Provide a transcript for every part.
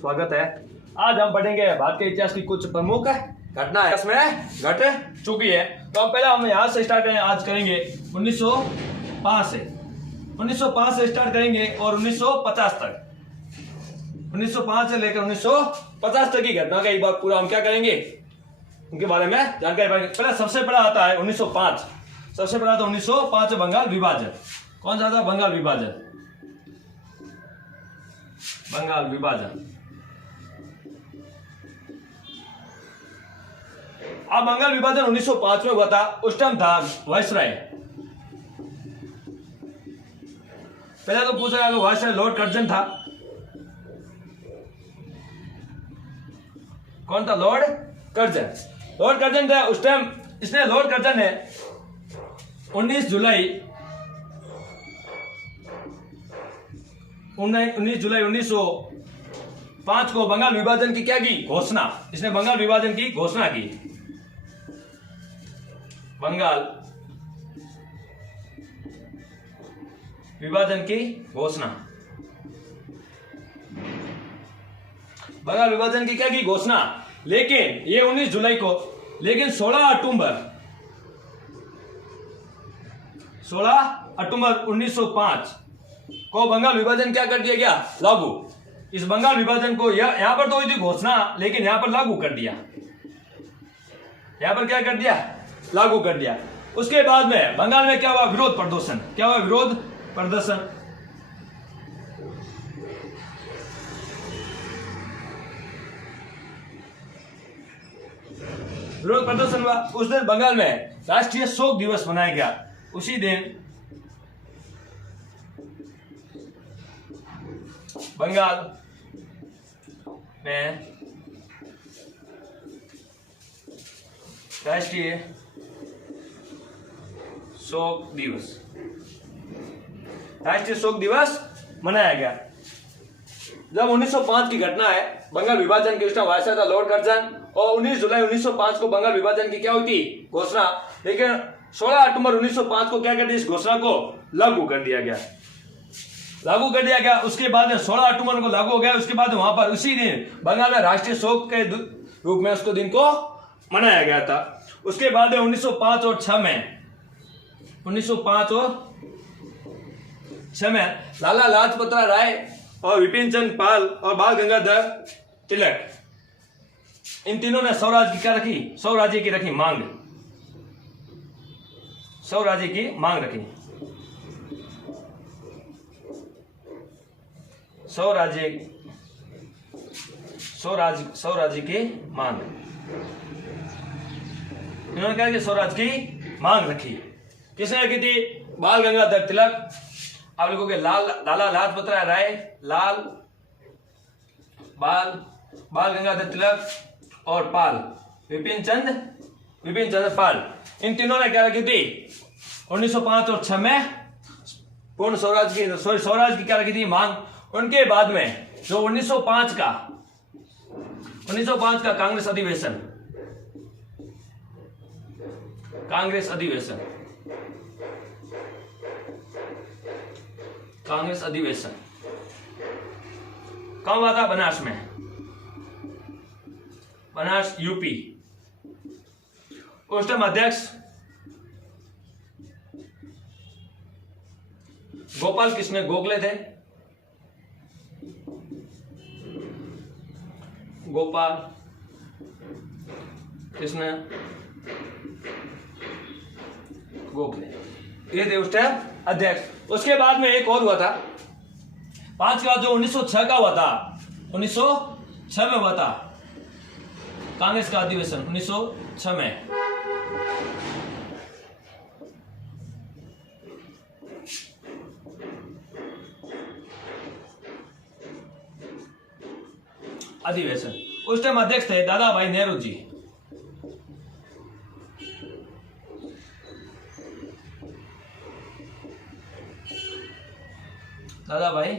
स्वागत है। आज हम पढ़ेंगे भारत के इतिहास की कुछ प्रमुख घटना है इसमें घट चुकी है। तो पहले हम यहाँ से स्टार्ट करेंगे। आज करेंगे 1905 से 1905 से स्टार्ट करेंगे और 1950 तक 1905 से लेकर 1950 तक की घटना का एक बार पूरा हम क्या करेंगे उनके बारे में जानकारी पाएंगे। पहले सबसे बड़ा आता है 1905। सबसे बड़ा तो 1905 बंगाल विभाजन। कौन सा था? बंगाल विभाजन। बंगाल विभाजन। अब बंगाल विभाजन 1905 में हुआ था। उस टाइम था वायसराय। पहले तो पूछा गया वायसराय लॉर्ड कर्जन था। कौन था? Lord Curzon. लॉर्ड कर्जन था उस टाइम। इसने लॉर्ड कर्जन ने 19 जुलाई 1905 को बंगाल विभाजन की क्या की घोषणा। इसने बंगाल विभाजन की घोषणा की। बंगाल विभाजन की घोषणा। बंगाल विभाजन की क्या की घोषणा। लेकिन ये 19 जुलाई को, लेकिन 16 अक्टूबर 1905 को बंगाल विभाजन क्या कर दिया गया? लागू। इस बंगाल विभाजन को यहां पर तो हुई थी घोषणा, लेकिन यहां पर लागू कर दिया। यहां पर क्या कर दिया? लागू कर दिया। उसके बाद में बंगाल में क्या हुआ? विरोध प्रदर्शन। क्या हुआ? विरोध प्रदर्शन। विरोध प्रदर्शन हुआ। उस दिन बंगाल में राष्ट्रीय शोक दिवस मनाया गया। उसी दिन बंगाल में राष्ट्रीय शोक दिवस मनाया गया। जब 1905 की घटना है बंगाल विभाजन की, उस टाइम वायसराय था लॉर्ड कर्जन और 19 जुलाई 1905 को बंगाल विभाजन की क्या हुई थी? घोषणा। लेकिन 16 अक्टूबर 1905 को क्या कर दिया? इस घोषणा को लागू कर दिया गया। उसके बाद में 16 अक्टूबर को लागू हो गया। उसके बाद वहां पर उसी दिन बंगाल में राष्ट्रीय शोक के रूप में उसको दिन को मनाया गया था। उसके बाद 1905 और 6 में लाला लाजपत राय और विपिन चंद्र पाल और बाल गंगाधर तिलक, इन तीनों ने स्वराज्य की क्या रखी? स्वराज्य की रखी मांग। स्वराज्य की मांग रखी। स्वराज्य की मांग। इन्होंने क्या कि स्वराज्य की मांग रखी। किसने रखी थी? बाल गंगाधर तिलक। आप लोगों के लाला लाजपत राय, बाल गंगाधर तिलक और पाल, विपिन चंद्र पाल, इन तीनों ने क्या रखी थी? 1905 और 6 में पूर्ण स्वराज्य की क्या रखी थी? मांग। उनके बाद में जो 1905 का कांग्रेस अधिवेशन कहाँ हुआ था? बनारस में। बनारस यूपी। उस टाइम अध्यक्ष गोपाल कृष्ण गोखले थे। गोपाल कृष्ण गोखले, ये थे उस टाइम अध्यक्ष। उसके बाद में एक और हुआ था 5 का, जो 1906 का हुआ था। 1906 में हुआ था कांग्रेस का अधिवेशन। 1906 में अधिवेशन। उस टाइम अध्यक्ष थे दादा भाई नेहरू जी। दादा भाई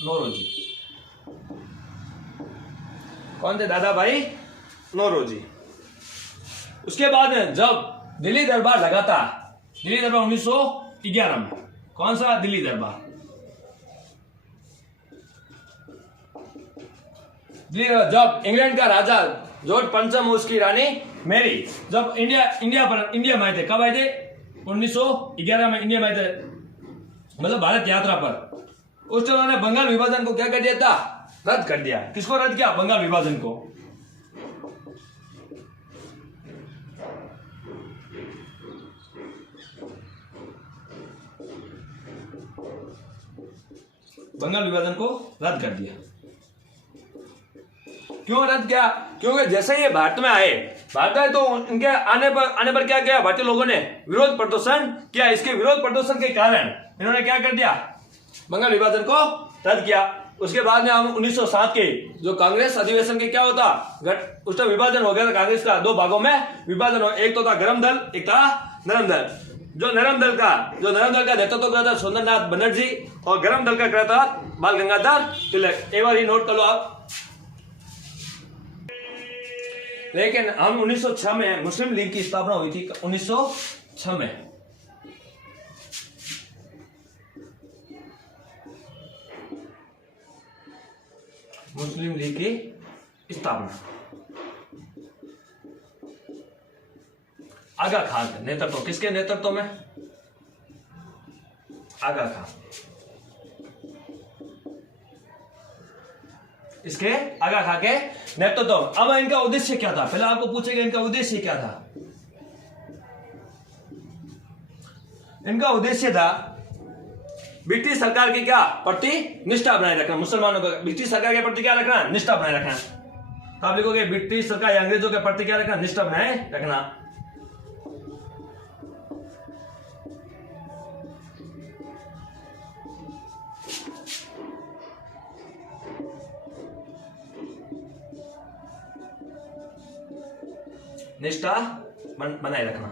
नौरोजी। कौन थे? दादा भाई नौरोजी। उसके बाद जब दिल्ली दरबार लगा था, दिल्ली दरबार 1911 में, कौन सा? दिल्ली दरबार। जब इंग्लैंड का राजा जॉर्ज पंचम उसकी रानी मैरी जब इंडिया में आए थे, कब आए थे? 1911 में इंडिया में आए थे, मतलब भारत यात्रा पर। उस टाइम उन्होंने बंगाल विभाजन को क्या कर दिया था? रद्द कर दिया। किसको रद्द किया? बंगाल विभाजन को। बंगाल विभाजन को रद्द कर दिया। क्यों रद्द किया? क्योंकि जैसे ही भारत में आए तो इनके आने पर क्या किया? भारतीय लोगों ने विरोध प्रदर्शन किया। इसके विरोध प्रदर्शन के कारण इन्होंने क्या कर दिया? बंगाल विभाजन को रद्द किया। उसके बाद में हम 1907 के जो कांग्रेस अधिवेशन के क्या होता? उसका विभाजन हो गया था। कांग्रेस का दो भागों में विभाजन हो, एक तो था गरम दल, एक था नरम दल। जो नरम दल का नेतृत्व करता था सुंदरनाथ बनर्जी और गरम दल का करता बाल गंगाधर तिलक। एक बार ही नोट कर लो आप। लेकिन हम 1906 में मुस्लिम लीग की स्थापना हुई थी। 1906 में मुस्लिम लीग की स्थापना आगा खान का नेतृत्व। किसके नेतृत्व में? आगा खान। इसके आगा खान के नेतृत्व। अब इनका उद्देश्य क्या था? पहले आपको पूछेगा इनका उद्देश्य क्या था? इनका उद्देश्य था ब्रिटिश सरकार के क्या प्रति निष्ठा बनाए रखना। मुसलमानों का ब्रिटिश सरकार के प्रति क्या रखना? निष्ठा बनाए रखना। तो आप लिखोगे ब्रिटिश सरकार या अंग्रेजों के प्रति क्या रखना? निष्ठा बनाए रखना। निष्ठा बनाए रखना,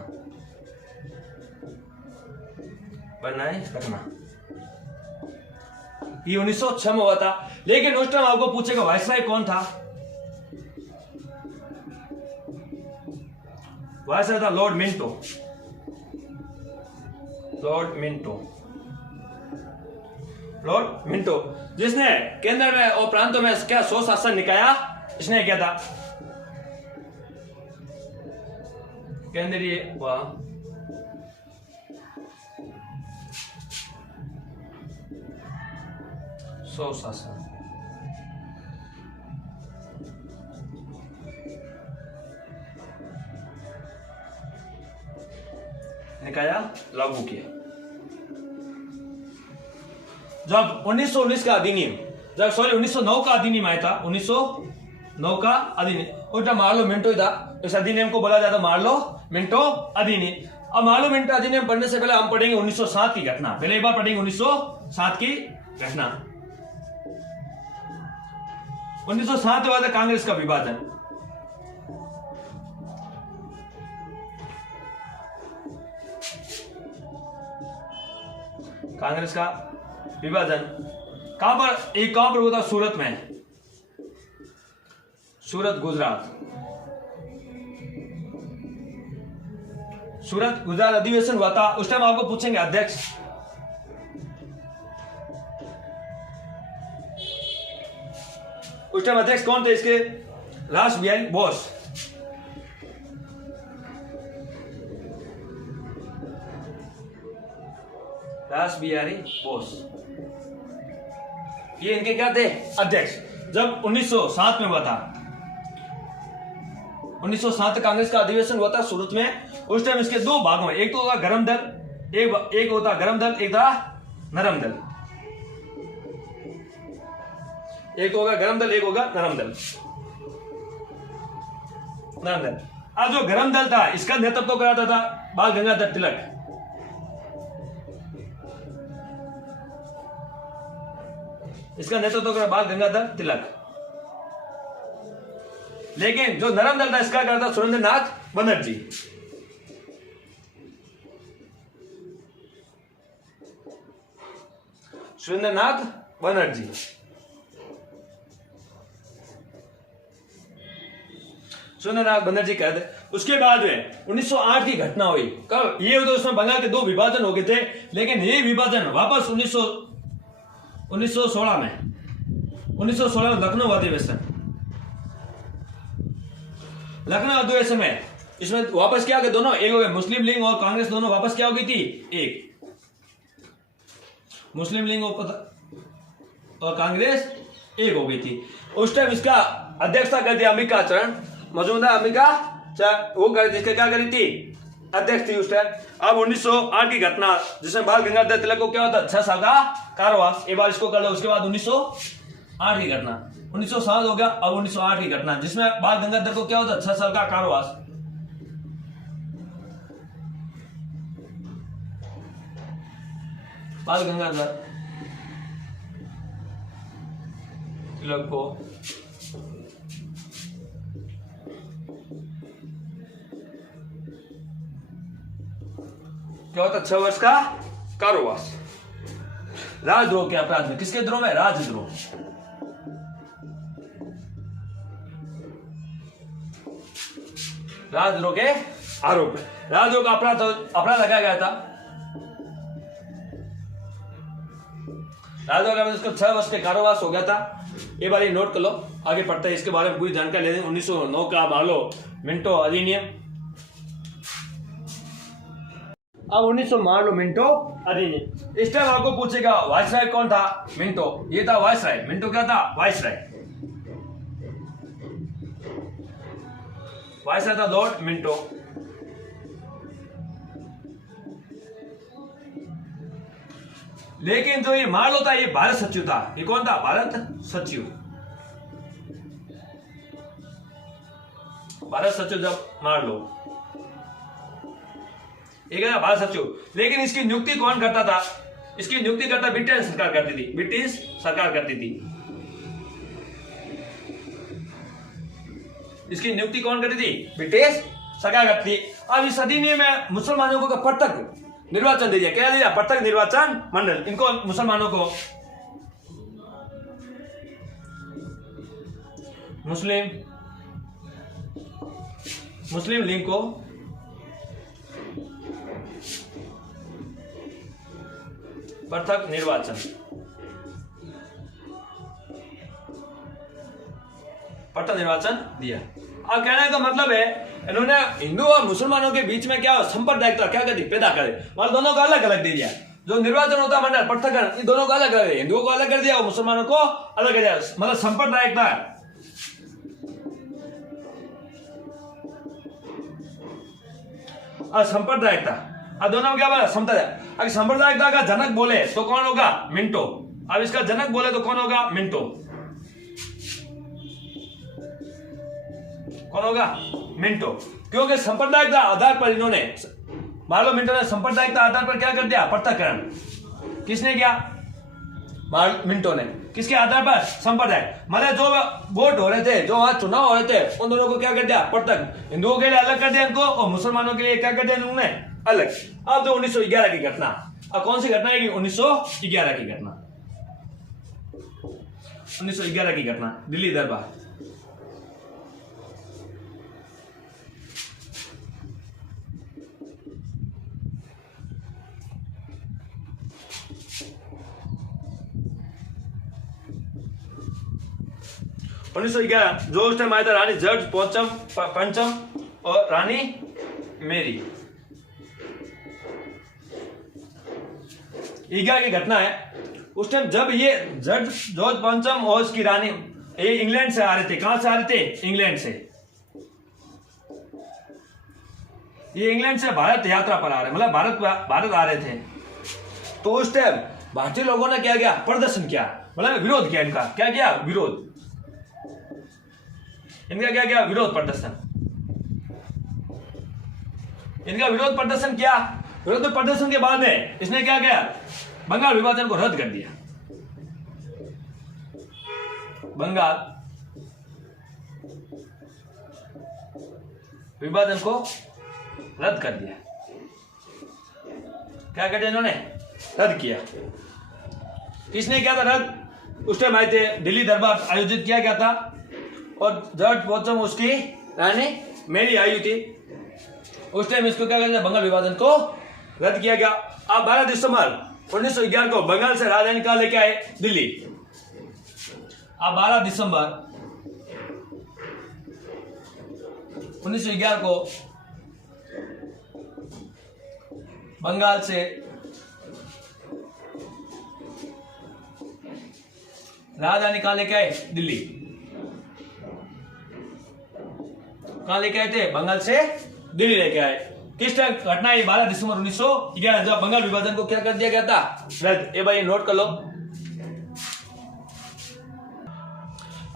बनाए रखना। ये 1906 में हुआ था। लेकिन उस टाइम आपको पूछेगा वायसराय कौन था? वायसराय था लॉर्ड मिंटो। लॉर्ड मिंटो जिसने केंद्र में और प्रांतों में क्या स्वशासन निकाया। इसने क्या था? केंद्रीय व स्वशासन निकाया, लागू किया। जब 1919 का अधिनियम 1909 का अधिनियम आया था। 1909 का अधिनियम उल्टा मार्लो मिंटो था। इस अधिनियम को बोला जाता मार्लो मिंटो अधिनियम। अब मार्लो मिंटो अधिनियम पढ़ने से पहले हम पढ़ेंगे 1907 की घटना। पहले एक बार पढ़ेंगे 1907 की घटना। 1907 के बाद कांग्रेस का विभाजन। कांग्रेस का विभाजन कहां पर? एक कहां पर हुआ था? सूरत में। सूरत गुजरात। सूरत गुजरात अधिवेशन हुआ था। उस टाइम आपको पूछेंगे अध्यक्ष। उस टाइम अध्यक्ष कौन थे इसके? रास बिहारी बोस। रास बिहारी बोस ये इनके क्या थे? अध्यक्ष। जब 1907 में हुआ था, 1907 कांग्रेस का अधिवेशन हुआ था सूरत में। उस टाइम इसके दो भागों में, एक तो होगा गरम दल, एक होता गरम दल, एक था नरम दल। एक तो होगा गरम दल, एक होगा नरम दल। नरम दल। अब जो गरम दल था इसका नेतृत्व कराता था बाल गंगाधर तिलक। इसका नेतृत्व करा बाल गंगाधर तिलक। लेकिन जो नरम दल था इसका करता सुरेंद्रनाथ बनर्जी। सुरेंद्रनाथ बनर्जी। सुरेंद्रनाथ बनर्जी कहते। उसके बाद में 1908 की घटना हुई। कब ये तो उसमें बंगाल के दो विभाजन हो गए थे। लेकिन ये विभाजन वापस 1916 में 1916 में लखनऊ अधिवेशन। लखनऊ अधिवेशन में इसमें वापस क्या हो गए, दोनों एक हो गए, मुस्लिम लीग और कांग्रेस दोनों वापस क्या हो गई थी, एक। मुस्लिम लीग और कांग्रेस एक हो गई थी। उस टाइम इसका अध्यक्षता कर दिया अंबिका चरण मजूमदार, अंबिका वो कर जिसके क्या करी थी, अध्यक्ष थी उस टाइम। अब 1908 की घटना जिसमें बाल गंगाधर तिलक को क्या होता 6 साल का कारावास, एक बार इसको कर लो। उसके बाद 1908 की घटना, 1907 हो गया, अब 1908 की घटना जिसमें बाल गंगाधर को क्या होता 6 साल का कारावास। बाल गंगाधर तिलक को क्या होता 6 वर्ष का कारावास। राजद्रोह के अपराध में, किसके द्रोह में, राजद्रोह। राजद्रोह के आरोप में, राजद्रोह का अपराध लगाया गया था। राजद्रोह का इसको 6 वर्ष के कारावास हो गया था। ये बार ये नोट कर लो, आगे पढ़ते हैं इसके बारे में पूरी जानकारी ले लें। 1909 का मार्लो मिंटो अधिनियम। अब 1900 मार्लो मिंटो अधिनियम। इस टाइम आपको पूछेगा वायसराय कौन था, मिंटो। ये था वायसराय, मिंटो क्या था, वायसराय। वायसराय था लॉर्ड मिंटो। लेकिन जो ये मार्लो था ये भारत सचिव था। ये कौन था, भारत सचिव। भारत सचिव जब मार्लो, एक है भारत सचिव। लेकिन इसकी नियुक्ति कौन करता था, इसकी नियुक्ति करता ब्रिटिश सरकार करती थी, ब्रिटिश सरकार करती थी। इसकी नियुक्ति कौन करती थी, ब्रिटिश सरकार करती थी। अब इस अधिनियम में मुसलमानों को प्रत्यक्ष निर्वाचन दे दिया, क्या दिया, प्रत्यक्ष निर्वाचन मंडल। इनको मुसलमानों को, मुस्लिम लीग को प्रत्यक्ष निर्वाचन, प्रत्यक्ष निर्वाचन दिया। अब कहने का मतलब है इन्होंने हिंदू और मुसलमानों के बीच में क्या संप्रदायिकता क्या कर दी, पैदा करे, मतलब दोनों को अलग अलग दे दिया। जो निर्वाचन होता है मंडल पृथक, इन दोनों को अलग कर दिया, हिंदुओं को अलग कर दिया और मुसलमानों को अलग कर दिया, मतलब संप्रदायिकता। असंप्रदायिकता, अब दोनों क्या बोला, संप्रदाय। अगर संप्रदायिकता का जनक बोले तो कौन होगा, मिंटो। अब इसका जनक बोले तो कौन होगा, मिंटो। कौन होगा, मिंटो। क्योंकि सांप्रदायिकता आधार पर इन्होंने, मार्लो मिंटो ने सांप्रदायिकता आधार पर क्या कर दिया, पृथक्करण। किसने किया, मिंटो ने। किसके आधार पर, संप्रदाय। मतलब जो वोट हो रहे थे, जो वहां चुनाव हो रहे थे, उन दोनों को क्या कर दिया, पृथक। हिंदुओं के लिए अलग कर दिया इनको और मुसलमानों के लिए क्या कर दिया इन्होंने, अलग। अब जो 1911 की घटना, अब कौन सी घटना है, 1911 की घटना, 1911 की घटना, दिल्ली दरबार। उन्नीस सौ 11 जो उस टाइम आया था, रानी जॉर्ज पंचम और रानी मेरी। 11 की घटना है। उस टाइम जब ये जॉर्ज पंचम और उसकी रानी, ये इंग्लैंड से आ रहे थे। कहां से आ रहे थे, इंग्लैंड से। ये इंग्लैंड से भारत यात्रा पर आ रहे, मतलब भारत आ रहे थे। तो उस टाइम भारतीय लोगों ने क्या किया, प्रदर्शन किया, मतलब विरोध किया इनका। क्या किया, विरोध। इनका क्या किया, विरोध प्रदर्शन। इनका विरोध प्रदर्शन किया। विरोध प्रदर्शन के बाद में इसने क्या किया, बंगाल विभाजन को रद्द कर दिया। बंगाल विभाजन को रद्द कर दिया। क्या कर दिया इन्होंने, रद्द किया। किसने किया था रद्द, उस टाइम आए थे, दिल्ली दरबार आयोजित किया गया था और जॉर्ज पंचम उसकी रानी मेरी आई थी। उस टाइम इसको क्या कहते हैं, बंगाल विभाजन को रद्द किया गया। अब 12 दिसंबर 1911 को बंगाल से राजधानी कहां लेके आए, दिल्ली। अब 12 दिसंबर 1911 को बंगाल से राजधानी कहां लेके आए? दिल्ली। कहां लेके आए थे? बंगाल से दिल्ली लेके आए। किस टाइम घटना है? 12 दिसंबर 1911, जब बंगाल विभाजन को क्या कर दिया गया था? ये भाई नोट कर लो।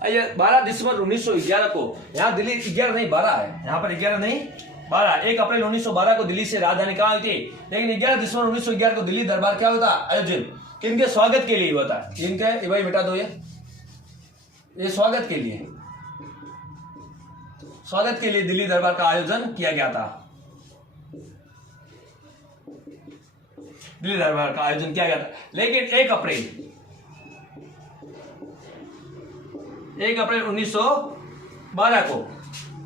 ये 12 दिसंबर 1911 को, यहाँ दिल्ली 11 नहीं 12 है, यहाँ पर 11 नहीं 12, 1 अप्रैल 1912 को दिल्ली से राजधानी कहाँ हुई थी? लेकिन 11 दिसंबर 1911 को दिल्ली दरबार क्या होता? आयोजन किनके स्वागत के लिए हुआ था? इनके भाई मिटा दो, ये स्वागत के लिए, स्वागत के लिए दिल्ली दरबार का आयोजन किया गया था। दिल्ली दरबार का आयोजन किया गया था। लेकिन 1 अप्रैल 1912 को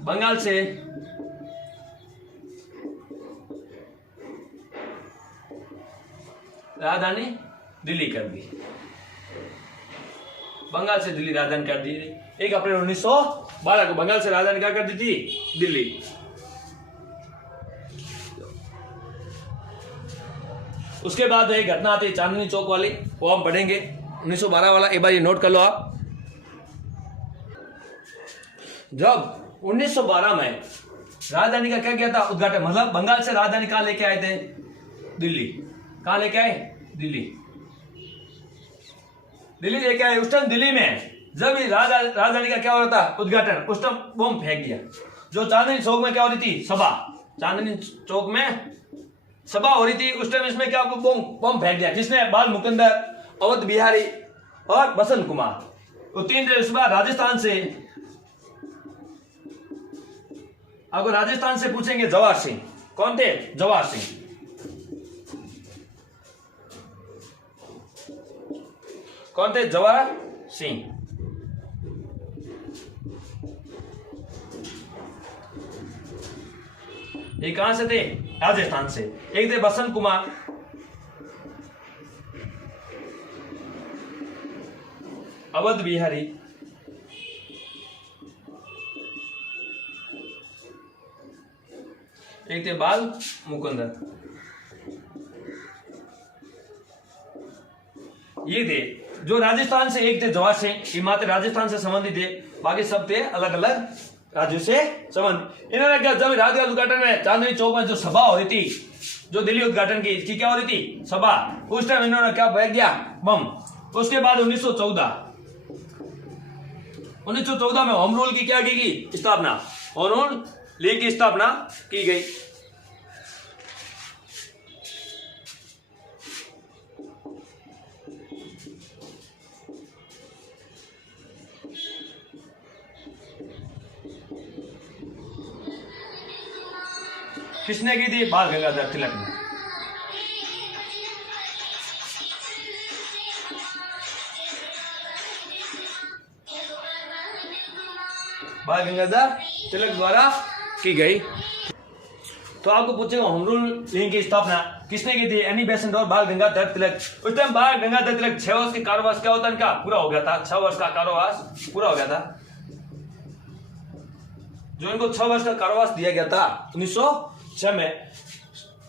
बंगाल से राजधानी दिल्ली कर दी। बंगाल से दिल्ली राजधानी कर दी। 1 अप्रैल 1912 को बंगाल से राजधानी क्या कर दी थी? दिल्ली। उसके बाद एक घटना आती है चांदनी चौक वाली, वो हम पढ़ेंगे। 1912 वाला एक बार ये नोट कर लो आप। जब 1912 में राजधानी का क्या किया था? उद्घाटन, मतलब बंगाल से राजधानी कहां लेके आए थे? दिल्ली। कहां लेके आए? दिल्ली। दिल्ली लेके आए। उस टाइम दिल्ली में जब राजधानी का क्या हो रहा था? उद्घाटन, उस टाइम बम फेंक दिया। जो चांदनी चौक में क्या हो रही थी? सभा। चांदनी चौक में सभा हो रही थी उस टाइम, इसमें क्या बम फेंक दिया। किसने? बाल मुकुंदर, अवध बिहारी और बसंत कुमार। वो 3 थे। उसके बाद राजस्थान से, अगर राजस्थान से पूछेंगे जवाहर सिंह। कौन थे? जवाहर सिंह। कौन थे? जवाहर सिंह। ये कहां से थे? राजस्थान से। एक थे बसंत कुमार, अवध बिहारी, एक थे बाल मुकुंदर। ये थे जो राजस्थान से। एक थे जवाहर सिंह, ये मात्र राजस्थान से संबंधित थे, बाकी सब थे अलग अलग राज्यों से संबंध। इन्होंने क्या, जब राजघाट उद्घाटन में चांदनी चौक में जो सभा हो रही थी, जो दिल्ली उद्घाटन की, इसकी क्या हो रही थी? सभा। उस टाइम इन्होंने क्या फेंक दिया? बम। उसके बाद 1914 में होम रूल की क्या की गई? स्थापना। होम रूल लीग की स्थापना की गई। किसने की थी? बाल गंगाधर तिलक ने। बाल गंगाधर तिलक द्वारा की गई। तो आपको पूछेगा होम रूल लीग की स्थापना किसने की थी? एनी बेसेंट और बाल गंगाधर तिलक। उस टाइम बाल गंगाधर तिलक 6 वर्ष के कारावास क्या होता है इनका? पूरा हो गया था। 6 वर्ष का कारावास पूरा हो गया था। जो इनको 6 वर्ष का कारावास दिया गया था 1906 में,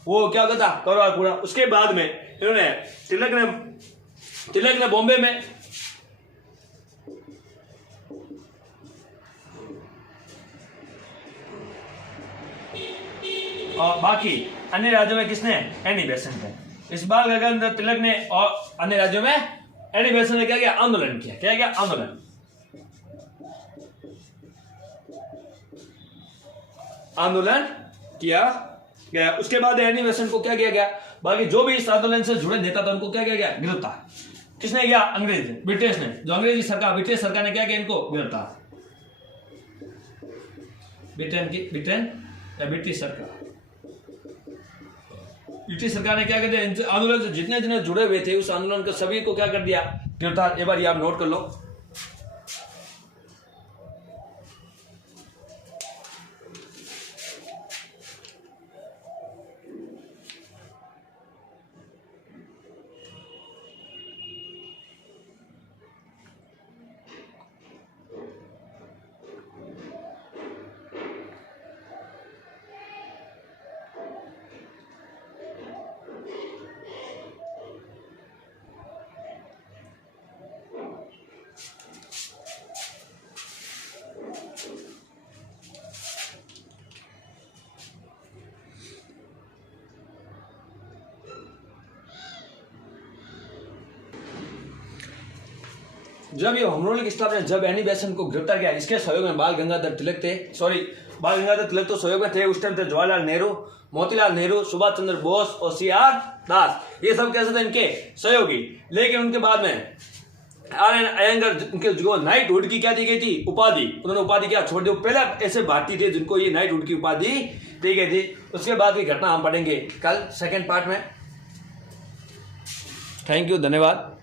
वो क्या होता था? कारावास पूरा। उसके बाद में इन्होंने तिलक ने बॉम्बे में और बाकी अन्य राज्यों में किसने? एनी बेसेंट ने। इस बार गगन तिलक ने और अन्य राज्यों में एनी बेसेंट ने क्या किया? आंदोलन किया। क्या किया? आंदोलन किया गया। उसके बाद एनी बेसेंट को क्या किया गया? बाकी जो भी इस आंदोलन से जुड़े नेता था उनको क्या किया गया? गिरफ्तार। किसने किया? अंग्रेज, ब्रिटिश ने। जो अंग्रेजी सरकार, ब्रिटिश सरकार ने क्या किया? इनको गिरफ्तार। ब्रिटिश सरकार, ब्रिटिश सरकार ने क्या कर दिया? आंदोलन से जितने जुड़े हुए थे उस आंदोलन के सभी को क्या कर दिया? गिरफ्तार। एक बार ये आप नोट कर लो। जब ये होम रूल स्टाफ ने जब एनी बेसेंट को गिरफ्तार किया, इसके सहयोग में बाल गंगाधर तिलक थे, बाल गंगाधर तिलक तो सहयोग में थे उस टाइम थे जवाहरलाल नेहरू, मोतीलाल नेहरू, सुभाष चंद्र बोस और CR दास, ये सब कैसे थे इनके सहयोगी। लेकिन उनके बाद में RN अयंगर, उनके जो नाइटहुड की क्या दी गई थी उपाधि, उन्होंने उपाधि क्या छोड़ दी, पहले ऐसे भारतीय थे जिनको ये नाइटहुड की उपाधि दी गई थी। उसके बाद की घटना हम पढ़ेंगे कल सेकेंड पार्ट में। थैंक यू, धन्यवाद।